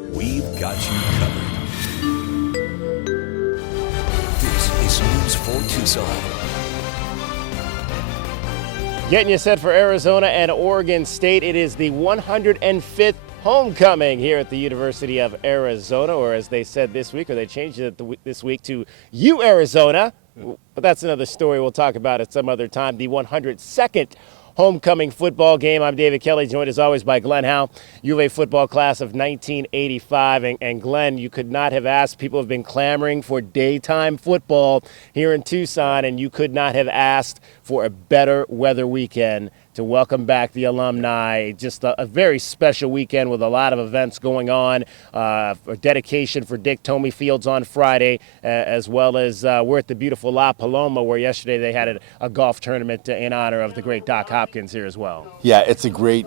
We've got you covered. This is News 4 Tucson. Getting you set for Arizona and Oregon State. It is the 105th homecoming here at the University of Arizona, or as they said this week, or they changed it this week to UArizona. But that's another story we'll talk about at some other time. The 102nd homecoming football game. I'm David Kelly, joined as always by Glenn Howell, U of A football class of 1985. And Glenn, you could not have asked. People have been clamoring for daytime football here in Tucson, and you could not have asked for a better weather weekend to welcome back the alumni. Just a very special weekend with a lot of events going on. A dedication for Dick Tomey Fields on Friday, as well as we're at the beautiful La Paloma, where yesterday they had a golf tournament in honor of the great Doc Hopkins here as well. Yeah, it's a great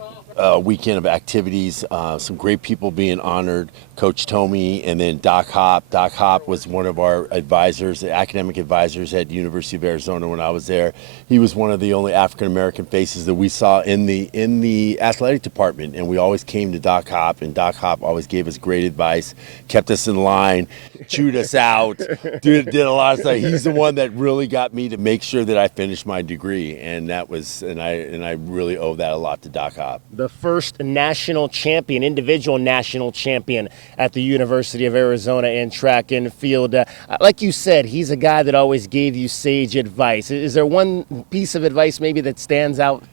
weekend of activities. Some great people being honored. Coach Tomey and then Doc Hop. Doc Hop was one of our advisors, academic advisors at University of Arizona when I was there. He was one of the only African-American faces that we saw in the athletic department, and we always came to Doc Hop, and Doc Hop always gave us great advice, kept us in line, chewed us out, did a lot of stuff. He's the one that really got me to make sure that I finished my degree, and I really owe that a lot to Doc Hop. The first national champion, individual national champion at the University of Arizona in track and field. Like you said, he's a guy that always gave you sage advice. Is there one piece of advice maybe that stands out?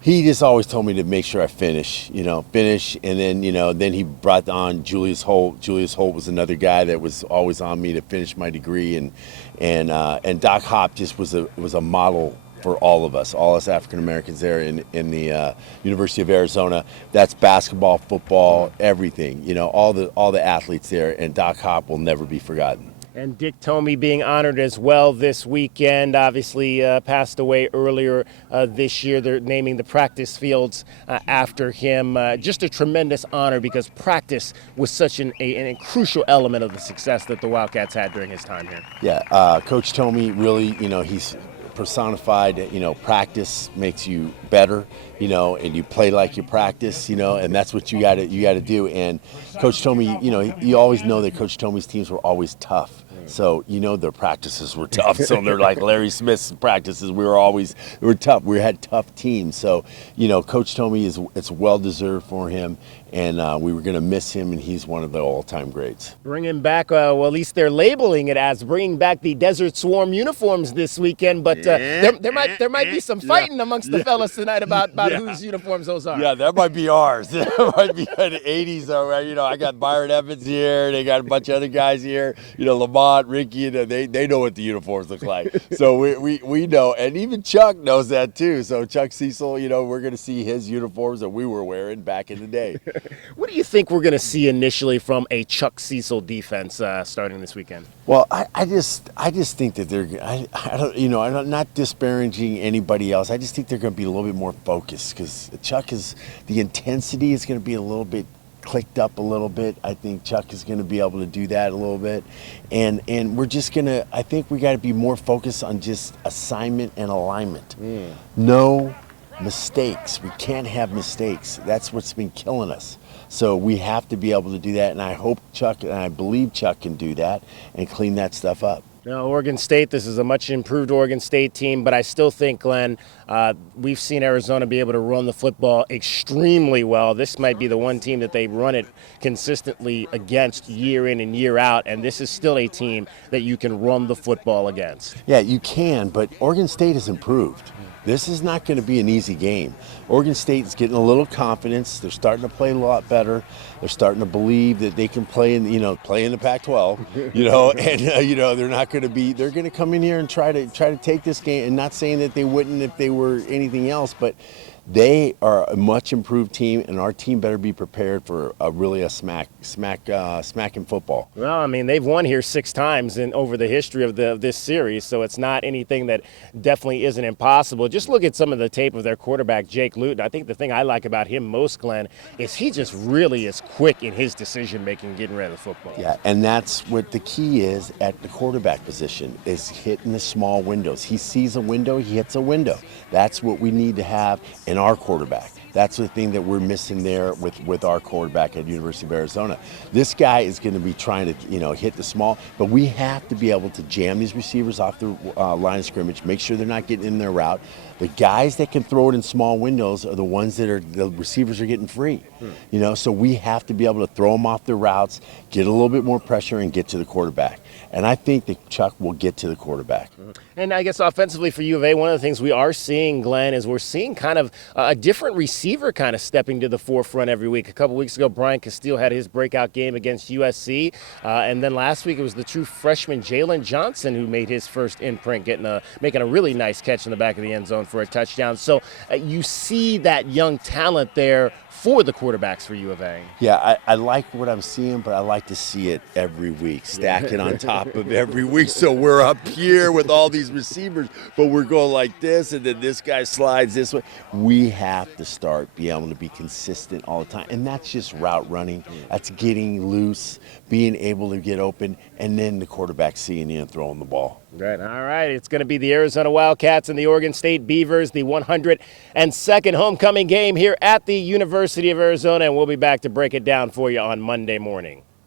He just always told me to make sure I finish, and then he brought on Julius Holt. Julius Holt was another guy that was always on me to finish my degree, and Doc Hop just was a model for all of us African Americans there in the University of Arizona. That's basketball, football, everything. All the athletes there, and Doc Hop will never be forgotten. And Dick Tomey being honored as well this weekend. Obviously passed away earlier this year. They're naming the practice fields after him. Just a tremendous honor because practice was such a crucial element of the success that the Wildcats had during his time here. Yeah, Coach Tomey really, he's personified, practice makes you better, and you play like you practice, and that's what you got to do. And Coach Tomey, you always know that Coach Tomey's teams were always tough. So, their practices were tough. So they're like Larry Smith's practices. We were tough. We had tough teams. So, Coach Tomey it's well-deserved for him. And we were going to miss him, and he's one of the all-time greats. Bringing back, well, at least they're labeling it as bringing back the Desert Swarm uniforms this weekend. But there might be some fighting amongst the fellas tonight about whose uniforms those are. Yeah, that might be ours. That might be the 80s. I got Byron Evans here. They got a bunch of other guys here. Lamont, Ricky, they know what the uniforms look like. So we know, and even Chuck knows that too. So Chuck Cecil, we're going to see his uniforms that we were wearing back in the day. What do you think we're going to see initially from a Chuck Cecil defense starting this weekend? Well, I just think that I'm not disparaging anybody else. I just think they're going to be a little bit more focused because the intensity is going to be a little bit clicked up a little bit. I think Chuck is going to be able to do that a little bit. And we're just going to, I think we got to be more focused on just assignment and alignment. No mistakes. We can't have mistakes. That's what's been killing us. So we have to be able to do that, and I hope Chuck, and I believe Chuck can do that and clean that stuff up. Now, Oregon State, this is a much improved Oregon State team, but I still think, Glenn, we've seen Arizona be able to run the football extremely well. This might be the one team that they run it consistently against year in and year out, and this is still a team that you can run the football against. Yeah, you can, but Oregon State has improved. This is not going to be an easy game. Oregon State is getting a little confidence. They're starting to play a lot better. They're starting to believe that they can play in the Pac-12, and they're not going to be. They're going to come in here and try to take this game. And not saying that they wouldn't if they were anything else, but they are a much improved team, and our team better be prepared for a smacking football. Well, I mean, they've won here 6 times over the history of this series, so it's not anything that definitely isn't impossible. Just look at some of the tape of their quarterback, Jake Luton. I think the thing I like about him most, Glenn, is he just really is quick in his decision-making getting rid of the football. Yeah, and that's what the key is at the quarterback position, is hitting the small windows. He sees a window, he hits a window. That's what we need to have in our quarterback. That's the thing that we're missing there with our quarterback at University of Arizona. This guy is going to be trying to, hit the small, but we have to be able to jam these receivers off the line of scrimmage, make sure they're not getting in their route. The guys that can throw it in small windows are the ones that the receivers are getting free. So we have to be able to throw them off their routes, get a little bit more pressure, and get to the quarterback. And I think that Chuck will get to the quarterback. And I guess offensively for U of A, one of the things we are seeing, Glenn, is we're seeing kind of a different receiver kind of stepping to the forefront every week. A couple weeks ago, Brian Castile had his breakout game against USC. And then last week, it was the true freshman Jalen Johnson who made his first imprint, making a really nice catch in the back of the end zone for a touchdown. So you see that young talent there for the quarterbacks for U of A. Yeah, I like what I'm seeing, but I like to see it every week, stack it on top of every week. So we're up here with all these receivers, but we're going like this, and then this guy slides this way. We have to start being able to be consistent all the time, and that's just route running. That's getting loose, being able to get open, and then the quarterback seeing you and throwing the ball. Right. All right. It's going to be the Arizona Wildcats and the Oregon State Beavers, the 102nd homecoming game here at the University of Arizona, and we'll be back to break it down for you on Monday morning.